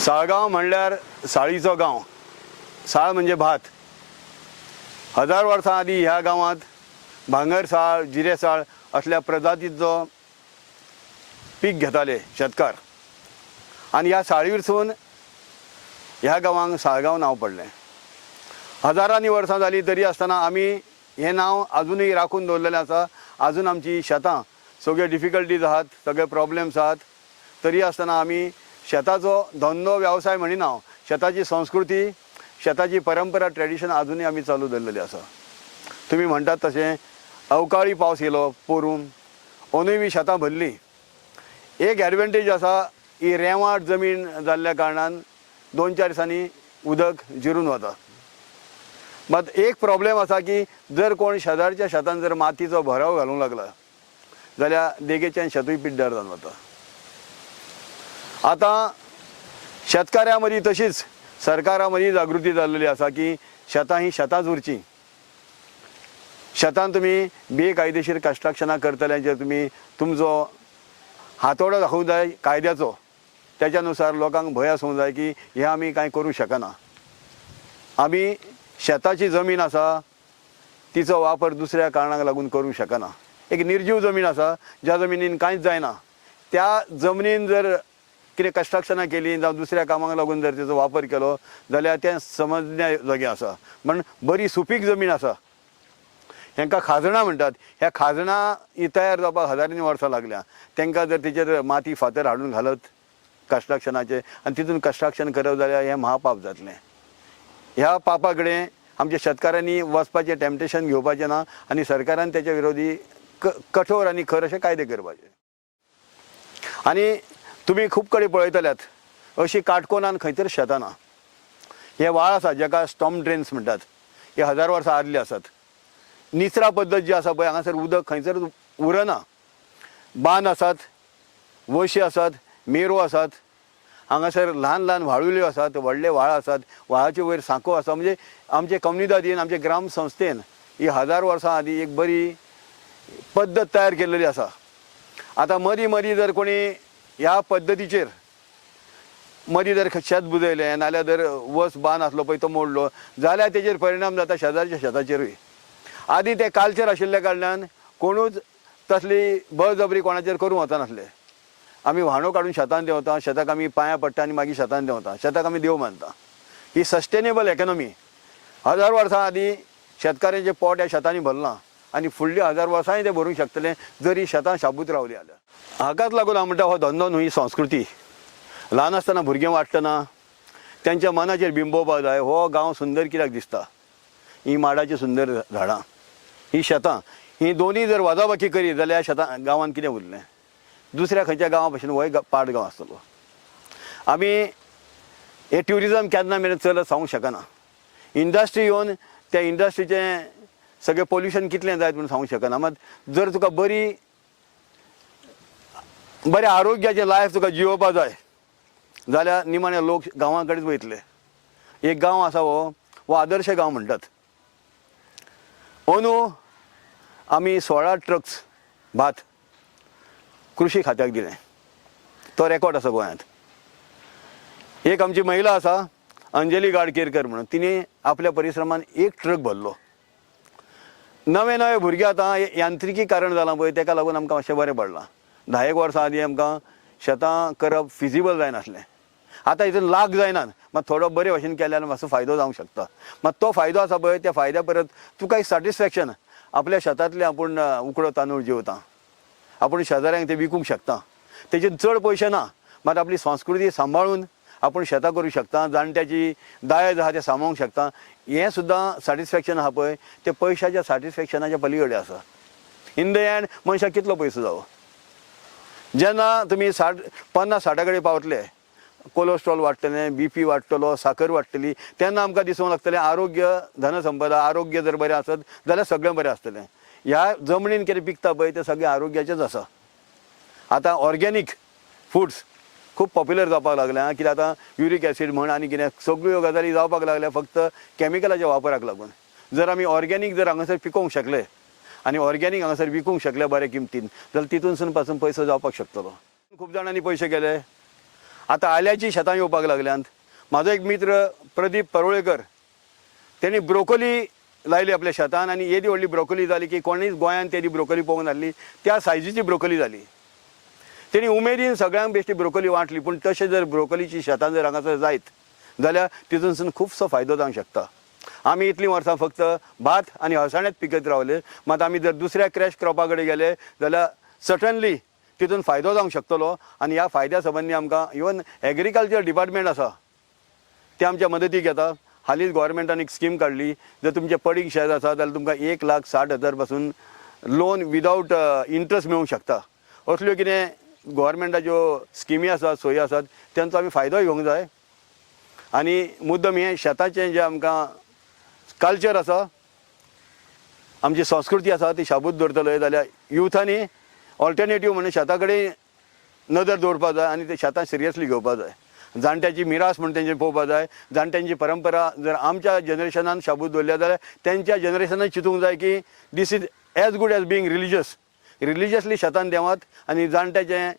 साळगांव म्हणल्यार साळीचो गांव. साळ म्हणजे भात. 1000 वर्सां आदीं ह्या गांवांत भांगर साळ, जिरे साळ असल्या प्रजातीचो पीक घेताले शेतकार. आनी ह्या साळी वरसून ह्या गांवांक साळगांव नांव पडलें. हजारांनी वर्सां जालीं तरी आसतना आमी हें नांव अजूनय राखून दवरलेलें आसा. अजून आमची शेतां सगळ्यो डिफिकल्टीज आहात, सगळे प्रॉब्लेम्स आहात. तरी आसतना आमी शेताचो धंदो वेवसाय म्हणिना, शेताची संस्कृती, शेताची परंपरा, ट्रेडिशन अजूनय आमी चालू दवरलेली आसा. तुमी म्हणटात तशें अवकाळी पावस येयलो पोरून अंदूय बी शेतां भरलीं. एक एडवांटेज आसा, ही रेंवाट जमीन जाल्ल्या कारणान 2-4 दिसांनी उदक जिरून वता. मात एक प्रॉब्लेम आसा की जर कोण शेजारच्या शेतान जर मातीचो भराव घालूंक लागला जाल्यार देगेच्यान शेतूय पिड्ड्यार जावन वता. आतां शेतकाऱ्यां मदीं तशीच सरकारा मदीं जागृती जाल्लेली आसा की शेतां ही शेतांच उरचीं. शेतान तुमी बेकायदेशीर कन्स्ट्रक्शनां करतल्यांचेर तुमी तुमचो हातोडो दाखोवंक जाय कायद्याचो. त्याच्या नुसार लोकांक भंय आसूंक जाय की हें आमी कांय करूं शकना. आमी शेताची जमीन आसा तिचो वापर दुसऱ्या कारणाक लागून करूं शकना. एक निर्जीव जमीन आसा ज्या जमिनीन कांयच जायना, त्या जमनीन जर कितें कन्स्ट्रक्शनां केलीं जावं दुसऱ्या कामाक लागून जर तेचो वापर केलो जाल्यार तें समजण्या जोगें आसा. म्हण बरी सुपीक जमीन आसा, हांकां खाजणां म्हणटात. ह्या खाजणां ही तयार जावपाक हजारांनी वर्सां लागल्या. तांकां जर तेचेर माती फातर हाडून घालत कन्स्ट्रक्शनाचें आनी तितून कन्स्ट्रक्शन करप जाल्यार हें महापाप जातलें. ह्या पापा कडेन आमच्या शेतकाऱ्यांनी वचपाचें टेम्पटेशन घेवपाचें ना आनी सरकारान तेच्या विरोधी कठोर आनी खर अशे कायदे करपाचे. आनी तुमी खूब कडेन पळयतल्यात अशी काटकोनान खंय तर शेतां ना. हे व्हाळ आसा जाका स्टॉर्म ड्रेन्स म्हणटात, हे 1000 वर्सां आदली आसात. निचरा पद्दत जी आसा पळय हांगासर उदक खंयसर उरना. बांद आसात, वशी आसात, मेरो आसात, हांगासर ल्हान ल्हान व्हाळुल्यो आसात, व्हडले व्हाळ आसात, व्हाळाचे वयर सांको आसा. म्हणजे आमचे कम्युनिटीन, आमचे ग्राम संस्थेन ही 1000 वर्सां आदीं एक बरी पद्दत तयार केल्लेली आसा. आतां मदीं मदीं जर कोणी ह्या पद्दतीचेर मदीं जर शेत बुजयलें नाल्यार जर वस बांद आसलो पळय तो मोडलो जाल्यार तेजेर परिणाम जाता शेजारच्या शेताचेरूय. आदीं ते कल्चर आशिल्ल्या कारणान कोणूच तसली बळजबरी कोणाचेर करूं वचनासले. आमी व्हाणो काडून शेतान देंवता, शेताक आमी पांयां पडटा आनी मागीर शेतान देंवता, शेताक आमी देव मानता. ही सस्टेनेबल इकॉनॉमी. 1000 वर्सां आदीं शेतकाऱ्यांचें पोट ह्या शेतांनी भरलां आनी फुडलीं 1000 वर्सांय ते भरूंक शकतले जर ही शेतां शाबूत रावलीं जाल्यार. हाकाच लागून हांव म्हणटा हो धंदो न्हू, ही संस्कृती. ल्हान आसतना भुरगें वाडटना तेंच्या मनाचेर बिंबोवपाक जाय हो गांव सुंदर कित्याक दिसता. ही माडाची सुंदर झाडां, ही शेतां, ही दोनूय जर वजाबाकी करीत जाल्यार शेतां गांवांत कितें उरलें. दुसऱ्या खंयच्या गांवा भशेन होय पाड गांव आसतलो. आमी हे ट्युरिजम केन्ना मेरेन चलत सांगूंक शकना. इंडस्ट्री येवन त्या इंडस्ट्रीचें सगळें पोल्युशन कितलें जायत म्हणून सांगूंक शकना. मात जर तुका बऱ्या आरोग्याचें लायफ तुका जियोवपा जाय जाल्यार निमाणे लोक गांवां कडेच वयतले. एक गांव आसा हो आदर्श गांव म्हणटात. अंदू आमी 16 ट्रक्स भात कृषी खात्याक दिलें. तो रेकॉर्ड आसा गोंयांत. एक आमची महिला आसा अंजली गाडकेरकर म्हणून, तिने आपल्या परिश्रमान 1 ट्रक भरलो. नवे नवे भुरगे आतां यांत्रिकीकरण जालां पळय तेका लागून आमकां मातशें बरें पडलां. 10 वर्सां आदीं आमकां शेतां करप फिजिबल जायनासलें. आतां हितून लाग जायनात, मात थोडो बरे भशेन केल्यार मातसो फायदो जावंक शकता. मात तो फायदो आसा पळय त्या फायद्या परत तुका एक सॅटिस्फॅक्शन. आपल्या शेतांतले आपूण उकडो तांदूळ जेवता, आपूण शेजाऱ्यांक ते विकूंक शकता. तेचे चड पयशे ना, मात आपली संस्कृती सांबाळून आपूण शेतां करूं शकता, जाणट्याची दायज आहा तें सांबाळूंक शकता. हें सुद्दां सॅटिस्फॅक्शन आहा पळय तें पयशाच्या सॅटिस्फॅक्शनाच्या पलीकडे आसा. इन द एंड मनशाक कितलो पयसो जावो. जेन्ना तुमी 50-60 कडेन पावतले, कोलेस्ट्रॉल वाडटलें, BP वाडटलो, साकर वाडटली, तेन्ना आमकां दिसूंक लागतलें आरोग्य धनसंपदा, आरोग्य जर बरें आसत जाल्यार सगळें बरें आसतलें. ह्या जमनीन कितें पिकता पळय तें सगळें आरोग्याचेंच आसा. आतां ऑर्गेनीक फूड्स खूब पॉप्युलर जावपाक लागल्या. कित्याक आतां युरीक एसीड म्हण आनी कितें सगळ्यो गजाली जावपाक लागल्या फक्त कॅमिकलाच्या वापराक लागून. जर आमी ऑर्गेनीक जर हांगासर पिकोवंक शकले आनी ऑर्गेनीक हांगासर विकूंक शकले बऱ्या किमतीन जाल्यार तितूनसून पासून पयसो जावपाक शकतलो. खूब जाणांनी पयशे केले. आता आल्याची शेतां येवपाक लागल्यांत. म्हाजो एक मित्र प्रदीप परोळेकर तेणी ब्रोकोली लायली आपल्या शेतान आनी येदी व्हडली ब्रोकोली जाली की कोणीच गोंयांत तेदी ब्रोकोली पळोवंक नासली. त्या सायजीची ब्रोकोली जाली. तेणी उमेदीन सगळ्यांक बेश्टी ब्रोकोली वांटली. पूण तशें जर ब्रोकोलीची शेतां जर हांगासर जायत जाल्यार तितूनसून खुबसो फायदो जावंक शकता. आमी इतलीं वर्सां फक्त भात आनी अळसाण्याच पिकयत रावले. मात आमी जर दुसऱ्या क्रॅश क्रॉपा कडेन गेले जाल्यार सटनली तितून फायदो जावंक शकतलो. आनी ह्या फायद्या संबंदी आमकां इवन एग्रीकल्चर डिपार्टमेंट आसा ते आमच्या मदतीक येता. हालींच गोवोरमेंटान एक स्कीम काडली. जर तुमचे पडीक शेत आसा जाल्यार तुमकां 1,60,000 पासून लोन विदावट इंट्रस्ट मेळूंक शकता. असल्यो कितें गोवोरमेंटाच्यो स्किमी आसात, सोयी आसात, तांचो आमी फायदो घेवंक जाय. आनी मुद्दम हें शेताचें जें आमकां कल्चर आसा, आमची संस्कृती आसा ती शाबूत दवरतले जाल्यार युथांनी ऑल्टरनेटीव म्हणून शेता कडेन नदर दवरपा जाय आनी ते शेतां सिरियसली घेवपा जाय. जाणट्याची मिरास म्हणून तेंचेर पळोवपा जाय. जाणट्यांची परंपरा जर आमच्या जनरेशनान शाबूत दवरल्या जाल्यार तेंच्या जनरेशनान चिंतूंक जाय की this is as good as being religiously शेतान देवात आनी जाणट्याचें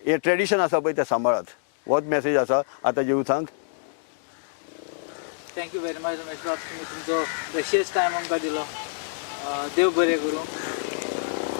हें ट्रेडिशन आसा पळय तें सांबाळात. होच मॅसेज आसा आतांच्या युथांक. थँक्यू व्हेरी मच रमेश बाब, तुम्ही तुमचो प्रेशियस टायम आमकां दिलो. देव बरें करूं.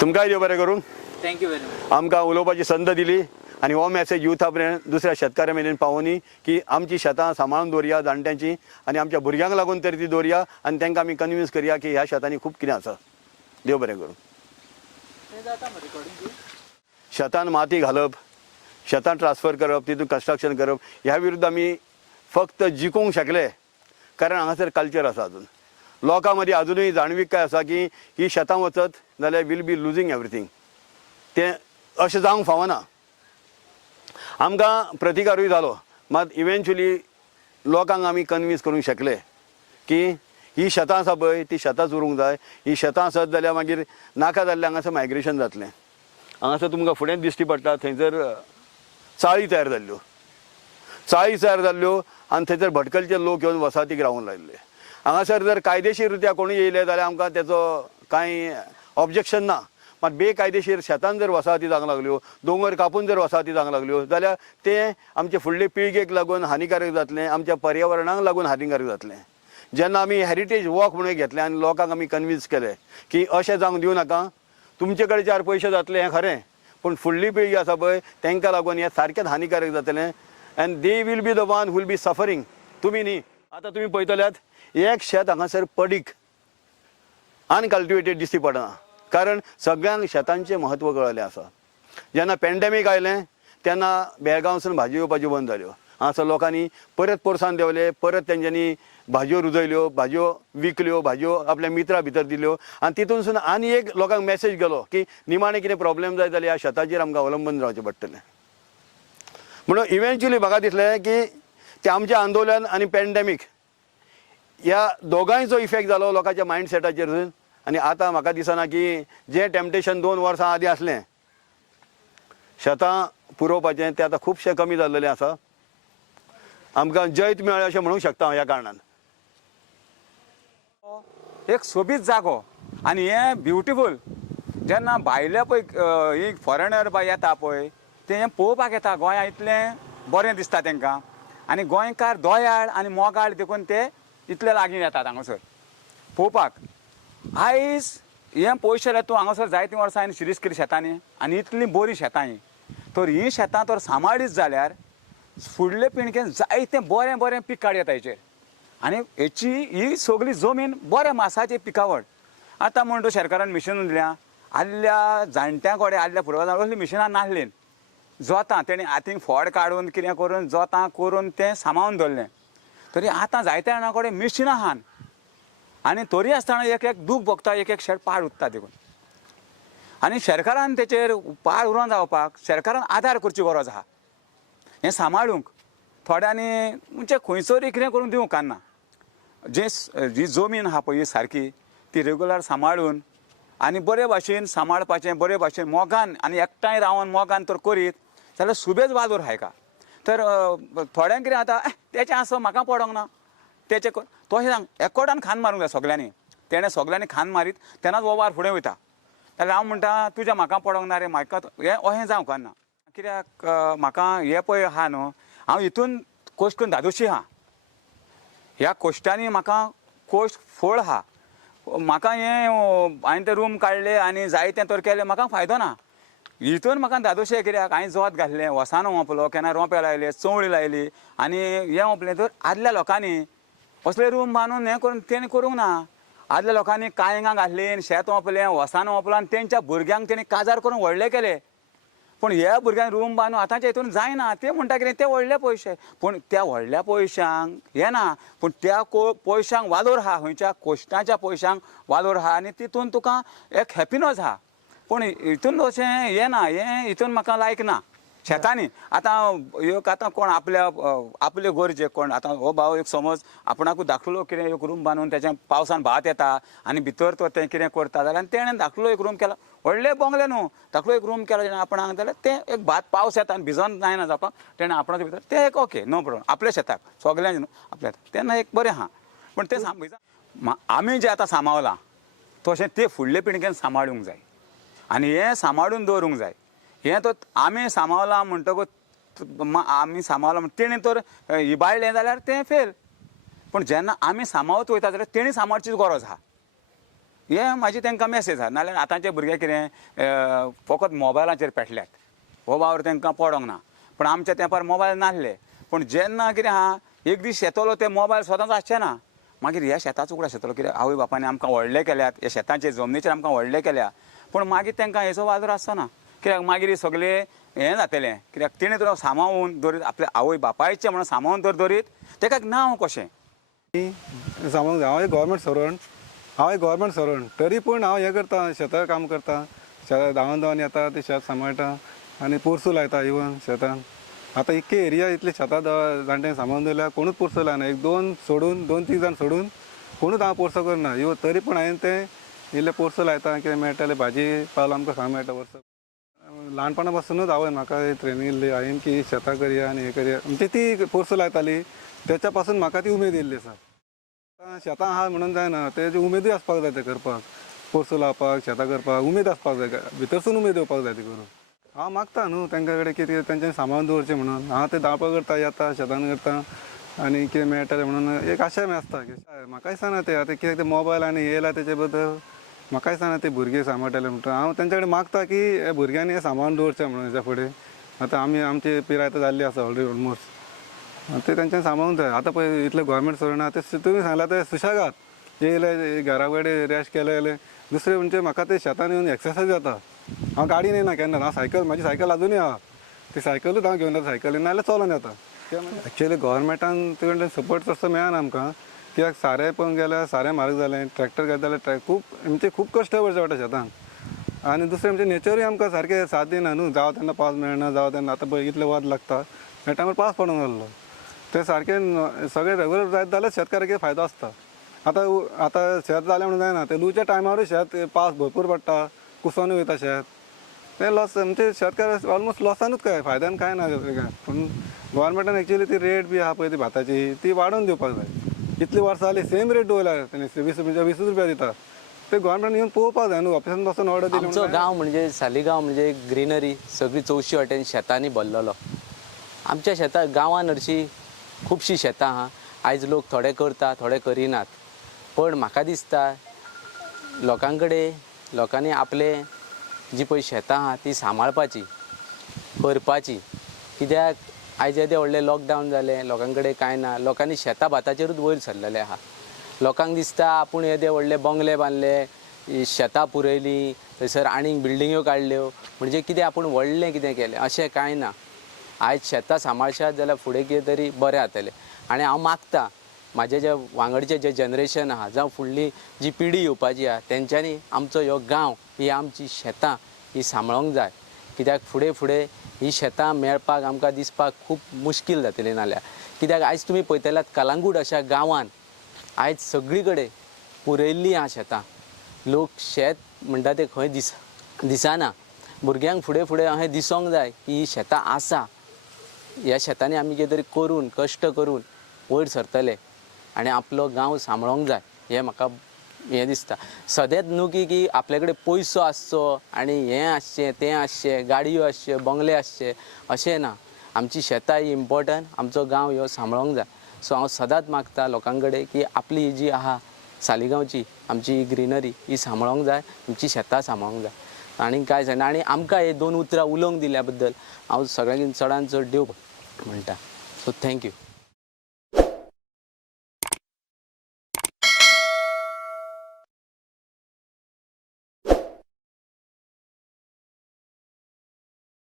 तुमकांय देव बरें करूं. Thank you very much. आमकां उलोवपाची संद दिली आनी हो मॅसेज युथा पर्यंत दुसऱ्या शेतकाऱ्यां मेरेन पावोनी की आमची शेतां सांबाळून दवरया जाणट्यांची आनी आमच्या भुरग्यांक लागून तरी ती दवरया आनी तांकां आमी कन्विन्स करया की ह्या शेतांनी खूब कितें आसा. देव बरें करूं. शेतान माती घालप, शेतां ट्रान्सफर करप, तितून कन्स्ट्रक्शन करप, ह्या विरुद्ध आमी फक्त जिखूंक शकले कारण हांगासर कल्चर आसा. अजून लोकां मदीं अजुनूय जाणवीक काय आसा की ही शेतां वचत जाल्यार वील बी लुजींग एवरीथींग. तें अशें जावंक फावना. आमकां प्रतिकारूय जालो मात इवेंच्युअली लोकांक आमी कन्विन्स करूंक शकले की ही शेतां आसा पळय ती शेतांच उरूंक जाय. ही शेतां आसत जाल्यार मागीर नाका जाल्लें हांगासर मायग्रेशन जातलें. हांगासर तुमकां फुडें दिश्टी पडटा थंयसर चाळी तयार जाल्ल्यो आनी थंयसर भटकलचे लोक येवन वसाहतीक रावूंक लायल्ले. हांगासर जर कायदेशीर रित्या कोणूय येयले जाल्यार आमकां तेचो कांय ऑब्जेक्शन ना. मात बेकायदेशीर शेतान जर वसाहती जावंक लागल्यो, दोंगर कापून जर वसाहती जावंक लागल्यो जाल्यार तें आमचे फुडले पिळगेक लागून हानिकारक जातलें, आमच्या पर्यावरणाक लागून हानिकारक जातलें. जेन्ना आमी हेरिटेज वॉक म्हणून घेतलें आनी लोकांक आमी कन्विन्स केलें की अशें जावंक दिवं नाका, तुमचे कडेन 4 पयशे जातले हें खरें पूण फुडली पिळगी आसा पळय तांकां लागून हें सारकेंच हानिकारक जातलें and they will be the one who will be suffering. तुमी न्ही. आतां तुमी पळयतल्यात एक शेत हांगासर पडीक अनकल्टिवेटेड दिश्टी पडना कारण सगळ्यांक शेतांचें म्हत्व कळलें आसा. जेन्ना पॅन्डेमीक आयलें तेन्ना बेळगांवसून भाजयो येवपाच्यो बंद जाल्यो. हांगासर लोकांनी परत पोरसांत देंवले, परत तेंच्यांनी भाजयो रुजयल्यो, भाजयो विकल्यो, भाजयो आपल्या मित्रा भितर दिल्यो आनी तितूनसून आनी एक लोकांक मॅसेज गेलो की निमाणें कितें प्रॉब्लेम जाय जाल्यार ह्या शेताचेर आमकां अवलंबून रावचें पडटलें. म्हणून इवेंच्युअली म्हाका दिसलें की तें आमचें आंदोलन आनी पॅन्डेमीक ह्या दोगांयचो इफेक्ट जालो लोकांच्या मायंडसेटाचेर. आनी आतां म्हाका दिसना की जें टॅम्पटेशन 2 वर्सां आदीं आसलें शेतां पुरोवपाचें तें आतां खुबशें कमी जाल्लेलें आसा. आमकां जैत मेळ्ळें अशें म्हणूंक शकता हांव ह्या कारणान. एक सोबीत जागो आनी हें ब्युटिफूल. जेन्ना भायले पळय ही फॉरेनर बाय येता पळय ते हें पळोवपाक येता. गोंया इतलें बरें दिसता तांकां आनी गोंयकार दोयाळ आनी मोगाळ देखून ते इतले लागीं येतात हांगासर पळोवपाक. आयज हें पयशे तूं हांगासर जायतीं वर्सां हांवें सिरीस केली शेतांनी आनी इतलीं बरीं शेतां ही. तर हीं शेतां तर सांबाळीत जाल्यार फुडले पिणकेन जायतें बरें बरें पीक काड येता हेचेर. आनी हेची ही सगळी जमीन बऱ्या मासाची पिकावळ. आतां म्हण तूं शेतकारान मिशिनां दिल्या. आदल्या जाणट्यां कडेन आदल्या पुर्वजां असलीं मिशिनां नासलीं. जोतां तेणी हातीक फोड काडून कितें करून जोतां करून तें सांबाळून दवरलें. तरी आतां जायत्या जाणां कडेन मिशिनां आहात आनी तरी आसतना एक एक दूख भोगता, एक एक शेत पाड उरता देखून. आनी शेतकारान तेचेर पाड उरोन जावपाक शेतकारान आदार करची गरज आहा. हें सांबाळूंक थोड्यांनी म्हणजे खंयसरूय कितें करून दिवंक कान्ना. जी जमीन आहा पळय सारकी ती रेगुलर सांबाळून आनी बरे भाशेन सांबाळपाचें, बरे भाशेन मोगान आनी एकठांय रावन मोगान तर करीत जाल्यार सुबेज वालोर हायका. तर थोड्यांक कितें जाता तेचें आसा म्हाका पडोंक ना तेचें तशें सांग एकोटान खान मारूंक जाय सगल्यांनी. तेणें सगल्यांनी खान मारीत तेन्नाच हो वार फुडें वयता. जाल्यार हांव म्हणटा तुज्या म्हाका पडोंक ना रे म्हाका हें अशें जावं कान्ना. कित्याक म्हाका हे पळय आहा न्हू, हांव हितून कोश्ट करून धादोशी आहा. ह्या कोश्टांनी म्हाका कोश्ट फळ आहा. म्हाका हें हांवें ते रूम काडले आनी जाय तें तर केलें, म्हाका फायदो ना. हितून म्हाका धादोशें कित्याक हांवें जोत घातलें, वसानो ओंपलो, केन्ना रोंपे लायले, चवळी लायली आनी हें ओंपलें. तर आदल्या लोकांनी असले रूम बांदून हें करून तेणी करूंक ना. आदल्या लोकांनी काळिंगां घातलीं, शेत ओंपलें, वसानो ओंपलो आनी तेंच्या भुरग्यांक तेणी काजार करून व्हडले केले. पूण ह्या भुरग्यांक रूम बांदून आतांच्या हितून जायना. ते म्हणटा कितें ते व्हडले पयशे, पूण त्या व्हडल्या पयशांक हें ना. पूण त्या पयशांक वालोर आहा, खंयच्या कोश्टाच्या पयशांक वालोर आहा आनी तितून तुका एक हॅपिनस आहा. पूण हितून अशें हें ना, हें हितून म्हाका लायक ना. शेतांनी आतां कोण आपले गरजे कोण आतां हो भाव एक समज आपणाकूच धाकलो कितें एक रूम बांदून तेच्या पावसान भात येता आनी भितर तो तें कितें करता जाल्यार तेणें धाकलो एक रूम केला, व्हडले बंगले न्हू, धाकलो एक रूम केला आपणाक, जाल्यार तें एक भात पावस येता आनी भिजोन जायना जावपाक तेणें आपणाच्या भितर तें एक ओके, नो प्रॉब्लम. आपल्या शेताक सगळ्यांचे न्हू आपल्या तेन्ना एक बरें आहा. पूण तें आमी जें आतां सांबाळलां तशें ते फुडले पिळगेन सांबाळूंक जाय आनी हें सांबाळून दवरूंक जाय. हें तर आमी सांबाळलां म्हणटकूच आमी सांबाळलां म्हणटा तेणी तर इबाळलें जाल्यार तें फेल. पूण जेन्ना आमी सांबाळत वयता जाल्यार तेणी सांबाळचीच गरज आहा. हें म्हाजी तांकां मॅसेज आहा. नाल्यार आतांचे भुरगे कितें फकत मोबायलाचेर पेटल्यात, हो वावर तांकां पडोंक ना. पूण आमच्या तेंपार मोबायल नासले. पूण जेन्ना कितें आहा, एक दीस शेतलो ते मोबायल स्वताच आसचें ना. मागीर ह्या शेताचो उगडास शेतलो कित्याक आवय बापायनी आमकां व्हडले केल्यात, ह्या शेतांचे जमनीचेर आमकां व्हडले केल्या. पूण मागीर तांकां हेचो वालोर आसचो कित्याक मागीर सगळें हें जातलें. कित्याक तेणें तर सांबाळून दवरीत, आपल्या आवय बापायचें म्हणून सांबाळून तर दवरीत, ताका नांव कशें. सांगूंक जाय, हांव एक गव्हर्मेंट सर्वंट तरी पूण हांव हें करता, शेतां काम करता. शेतां धांवन येता, ते शेत सांबाळटा आनी पोरसूं लायता इवन शेतान. आतां इतके एरिया इतले शेतां जाणट्यांक सांबाळून दवरल्या, कोणूच पोरसूं लायना. एक दोन तीन जाण सोडून कोणूच हांव पोरसो करना. इवन तरी पूण हांवें तें इल्लें पोरसूं लायता, कितें मेळटलें भाजी पावल आमकां खावंक मेळटा वर्स. ल्हानपणा पासूनच आवय म्हाका ट्रेनींग इल्ली हांवें की शेतां करया आनी हें करया म्हणजे ती पोरसूं लायताली, तेच्या पासून म्हाका ती उमेद येयल्ली आसा. शेतां आहा म्हणून जायना, तेजी उमेदूय आसपाक जाय ते करपाक. पोरसूं लावपाक, शेतां करपाक उमेद आसपाक जाय, भितरसून उमेद येवपाक जाय ती करून. हांव मागता न्हू तांच्या कडेन कितें तेंच्यांनी सांबाळून दवरचें म्हणून. हांव तें धांवपा करता, येता शेतान करता आनी कितें मेळटलें म्हणून एक आशा आसता. म्हाकाय दिसना ते आतां कितें ते मोबायल आनी हे येयला तेचे बद्दल म्हाकाय दिसना ते भुरगे सांबाळटले म्हणटा. हांव तेंच्या कडेन मागता की हे भुरग्यांनी हें सांबाळून दवरचें म्हणून हेच्या फुडें. आतां आमची पिराय आतां जाल्ली आसा ऑलमोस्ट, ते तेंच्यांनी सांबाळूंक जाय. आतां पळय इतले गोवोरमेंट सर्वंट आहा ते तुमी सांगला ते सुशेगाद येयले घरा कडेन रेस्ट केले. दुसरें म्हणजे म्हाका ते शेतान येवन एक्सरसायज जाता. हांव गाडीन येना केन्ना, हांव म्हाजी सायकल अजुनूय आहा, ती सायकलूच हांव घेवन येता, सायकलीन नाल्यार चलोन येता. एक्चुअली गोवोरमेंटान ते कडल्यान सपोर्ट तसो मेळना आमकां. कित्याक सारें पळोवंक गेल्यार सारें म्हारग जालें, ट्रॅक्टर घेतले जाल्यार खूब कश्ट करचे पडटा शेतांक. आनी दुसरें म्हणजे नेचरूय आमकां सारकें साथ दिना न्हू. जावं तेन्ना पावस मेळना, जावं तेन्ना आतां पळय इतलें वत लागता, ह्या टायमार पावस पडूंक लागलो. ते सारकें सगळें रेगुलर जायत जाल्यार शेतकाराक फायदो आसता. आतां शेत जालें म्हणून जायना, ते लुच्या टायमारूय शेत पावस भरपूर पडटा, कुसोनूय वयता शेत. ते लॉस म्हणजे शेतकार ऑलमोस्ट लॉसानूच काय, फायद्यान कांय ना. पूण गोवोरमेंटान एक्चुअली ती रेट बी आहा पळय ती भाताची ती वाडोवन दिवपाक जाय. इतली वर्सां जाली सेम रेट दवरल्या तेणी, 20 रुपया दिता. ते गोवोरमेंटान येवन पळोवपाक जाय न्हू, ऑफिसान बसून ऑर्डर दिली. आमचो गांव म्हणजे सालिगांव म्हणजे ग्रिनरी सगळी चवशी वाटेन शेतांनी भरलेलो. आमच्या शेतां गांवान हरशीं खुबशीं शेतां आहा. आयज लोक थोडे करता, थोडे करिनात. पण म्हाका दिसता लोकांनी आपले जी पळय शेतां आहा ती सांबाळपाची, करपाची. कित्याक आयज येदे व्हडलें लॉकडावन जालें, लोकां कडेन कांय ना, लोकांनी शेतां भाताचेरूच वयर सरलेले आहा. लोकांक दिसता आपूण येदे व्हडले बंगले बांदले, शेतां पुरयलीं, थंयसर आनीक बिल्डिंग्यो काडल्यो म्हणजे कितें आपूण व्हडलें कितें केलें अशें कांय ना. आयज शेतां सांबाळशात जाल्यार फुडें कितें तरी बरें जातलें. आनी हांव मागतां म्हाजे जे वांगडचें जें जनरेशन आहा जावं फुडली जी पिढी येवपाची आहा तेंच्यांनी आमचो ह्यो गांव, ही आमची शेतां ही सांबाळूंक जाय. कित्याक फुडें ही शेतां मेळपाक आमकां दिसपाक खूब मुश्कील जातली नाल्यार. कित्याक आयज तुमी पळयतल्यात कलांगूट अशा गांवांत आयज सगळी कडेन पुरयल्लीं आहा शेतां. लोक शेत म्हणटा ते खंय दिसना. भुरग्यांक फुडें अशें दिसोंक जाय की ही शेतां आसा, ह्या शेतांनी आमी कितें तरी करून कश्ट करून वयर सरतले आनी आपलो गांव सांबाळोंक जाय. हें म्हाका हें दिसता सदांच न्हू की आपल्या कडेन पयसो आसचो आनी हें आसचें तें आसचें गाडयो आसचे बंगले आसचे अशें ना आमची शेतां ही इम्पॉर्टंट आमचो गांव ह्यो सांबाळूंक जाय सो हांव सदांच मागता लोकां कडेन की आपली ही जी आहा सालिगांवची आमची ही ग्रिनरी ही सांबाळूंक जाय आमची शेतां सांबाळूंक जाय आनी कांय जायना आनी आमकां हे 2 उतरां उलोवंक दिल्या बद्दल हांव सगळ्यांकीन चडांत चड देव म्हणटा सो थँक्यू